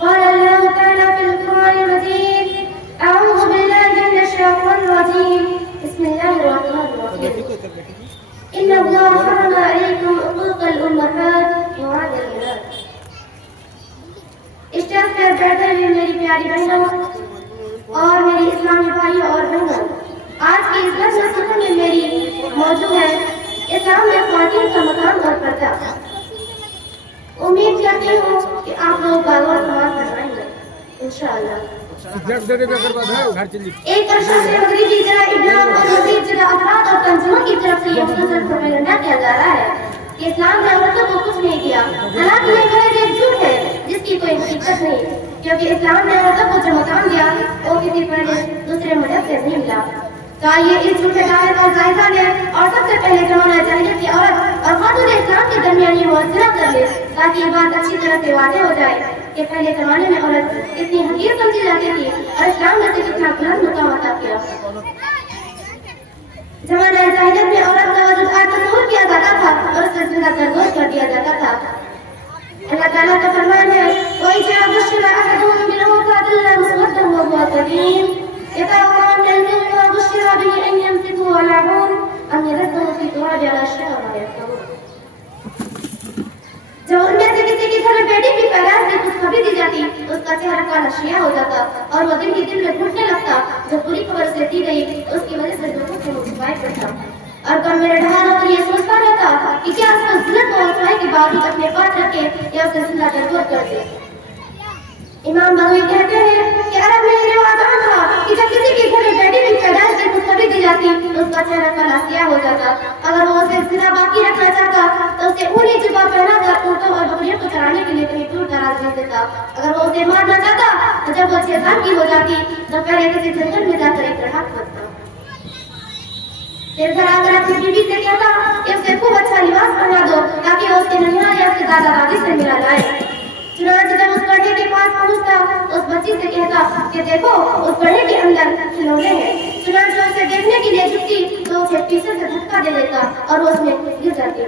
قال الله تعالى في القرآن المجيد أعوذ بالله من الشيطان الرجيم بسم الله الرحمن الرحيم إن الله حرم عليكم حقوق الأمهات ووعد البنات. اسٹیج پر بیٹھے ہوئے میری پیاری بہنوں اور میری اسلامی بھائیوں اور بہنوں، آج کی اس نشست میں میری موضوع ہے اسلام میں خواتین کا مقام اور پردہ۔ امید کرتی ہوں کہ آپ لوگ باغور سماعت فرمائیں گے انشاءاللہ۔ ایک عرصہ سے مغربی جرائم ابلاغ اور مزید جگہ افراد اور تنظیموں کی طرف سے یہ مسلسل پروپیگنڈا کیا جا رہا ہے کہ اسلام نے عورتوں کو کچھ نہیں کیا، حالانکہ یہ محض ایک جھوٹ ہے جس کی کوئی حقیقت نہیں، کیونکہ اسلام نے عورتوں کو جو مقام دیا وہ کسی پہلے دوسرے مذہب سے نہیں ملا۔ تو آئیے اس جھوٹے دعوے کا جائزہ لیں اور سب سے پہلے زمانہ جاہلیت کی عورت اور خاتون اسلام کے درمیان یہ موازنہ کر لیں تاکہ یہ بات اچھی طرح سے واضح ہو جائے کہ پہلے زمانے میں عورت اتنی حقیر سمجھی جاتی تھی اور اسلام نے اسے کتنا بلند مقام عطا کیا۔ زمانہ جاہلیت میں عورت کا وجود تصور کیا جاتا تھا اور اس سے زندہ سرگوش کر دیا جاتا تھا۔ اللہ تعالیٰ کا فرمان ہے وَإِذَا بُشِّرَ أَحَدُهُم بِالْأُنثَىٰ ظَلَّ مُسْوَدًّا وَهُوَ كَظِيمٌ يَتَوَارَى مِنَ الْقَوْمِ مَا بُشِّرَ بِهِ أَن يُمْسِكْهُ عَلَىٰ هُونٍ أَمْ يَدُسَّهُ فِي التُّرَابِ عَلَىٰ شَيْءٍ مَا يَفْقَهُونَ۔ جب ان میں سے کسی کے گھر میں بیٹی کی پیدائش کی خوشخبری دی جاتی تو اس کا چہرہ کالا شیعہ ہو جاتا اور وہ دن ہی دن میں گھٹنے لگتا۔ جب پوری خبر سے دی گئی تو اس کی وجہ سے لوگوں سے مسکرائے پڑتا اور کم میں ڈھال ہو کر یہ سوچتا رہتا کہ کیا اس کو ذلت و رسوائی کے باوجود اپنے پاس رکھے یا اسے زندہ درگور کر دے۔ امام بغوی کہتے ہیں کہ عرب میں یہ رواج عام تھا کہ جب کسی کے گھر میں بیٹی کی پیدائش کی خوشخبری دی جاتی تو اس کا چہرہ کالا سیاہ ہو جاتا۔ اگر وہ اسے زندہ باقی رکھنا چاہتا تو اسے اونی جبہ پہنا کر اونٹوں اور بکریوں کو چرانے کے لیے کہیں دور دراز بھیج دیتا۔ اگر وہ اسے مارنا چاہتا تو جب وہ 6 سال کی ہو جاتی تو پہلے کسی جنگل میں جا کر ایک راحت کرتا۔ پھر گھر آ کر اپنی بیوی سے کہتا کہ اسے خوب اچھا لباس پہنا دو تاکہ وہ اس کے ننیحال یا اس کے دادا دادی سے ملا لائے۔ چنانچہ جب اس گڑھے کے پاس پہنچتا تو اس بچی سے کہتا کہ دیکھو اس گڑھے کے اندر کھلونے ہیں۔ چنانچہ اسے دیکھنے کے لیے جھکتی تو اسے پیچھے سے دھکا دے دیتا اور وہ اس میں گر جاتی۔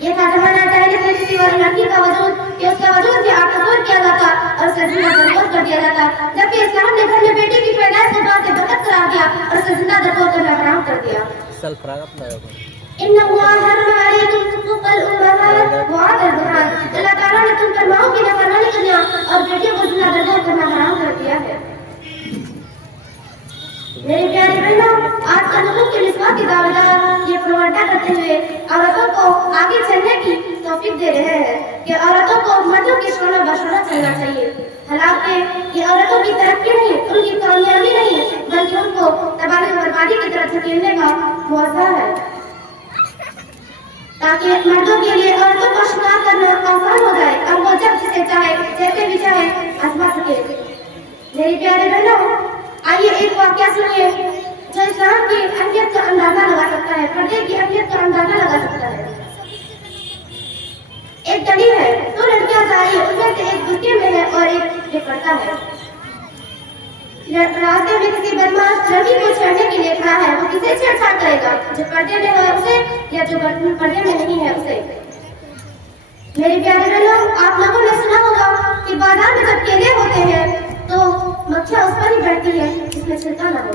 یہ تھا زمانہ جاہلیت میں کسی والی لڑکی کا وجود کہ اس کا وجود بھی تصور کیا جاتا اور اسے زندہ درگور کر دیا جاتا، جبکہ اسلام نے گھر میں بیٹی کی پیدائش کو بات سے برکت قرار دیا اور اسے زندہ درگور کرنا حرام کر دیا۔ ان اللہ حرم علیکم حقوق الامہات ووعد البنات۔ اللہ تعالیٰ نے تم پر ماؤں کی نافرمانی کرنا اور بیٹیوں کو زندہ درگور کرنا حرام کر دیا ہے۔ میری پیاری بہنوں، آج کل حقوق کے مساوات کے دعوے دار یہ پروپیگنڈا کرتے ہوئے عورتوں کو آگے چلنے کی توفیق دے رہے ہیں کہ عورتوں کو مردوں کی شانہ بشانہ چلنا چاہیے، حالانکہ یہ عورتوں کی ترقی نہیں، ان کی کامیابی نہیں، بلکہ ان کو تباہی و بربادی کی طرف دھکیلنے کا موضوع ہے، تاکہ مردوں کے لیے عورتوں کو شکار کرنا آسان ہو جائے اور وہ جب جسے چاہے جیسے بھی چاہے آزما سکے۔ میری پیارے بہنوں، آئیے ایک واقعہ سنیے جو اسلام کی اہمیت کا اندازہ لگا سکتا ہے، پردے کی اہمیت کا اندازہ لگا سکتا ہے۔ ایک گلی ہے، 2 لڑکیاں جا رہی ہیں، ان میں سے ایک برقعے میں ہے اور ایک بے پردہ ہے۔ راستے میں کسی بدماش لڑکی کو چھیڑنے کے لیے کھڑا ہے، وہ کسے چھیڑ چھاڑ کرے گا؟ جو پردے میں ہے اسے یا جو پردے میں نہیں ہے اسے؟ میری پیاری بہنوں، آپ لوگوں نے سنا ہوگا کہ بازار میں جب کیلے ہوتے ہیں تو مکھیاں اس پر ہی بیٹھتی ہے جس میں چھلکا نہ ہو۔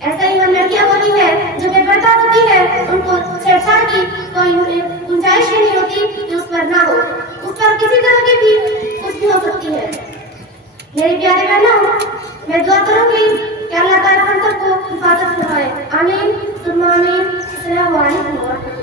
ایسا ہی وہ لڑکیاں ہوتی ہے جو بے پردہ ہوتی ہے، ان کو چھیڑ چھاڑ کی کوئی گنجائش ہی نہیں ہوتی کہ اس پر نہ ہو، اس پر کسی طرح کی بھی کچھ بھی ہو سکتی ہے۔ میری پیارے بہنوں، میں دعا کروں گی کہ اللہ تعالیٰ ہم سب کو حفاظت فرمائے، آمین ثم آمین۔ السلام علیکم ورحمۃ اللہ۔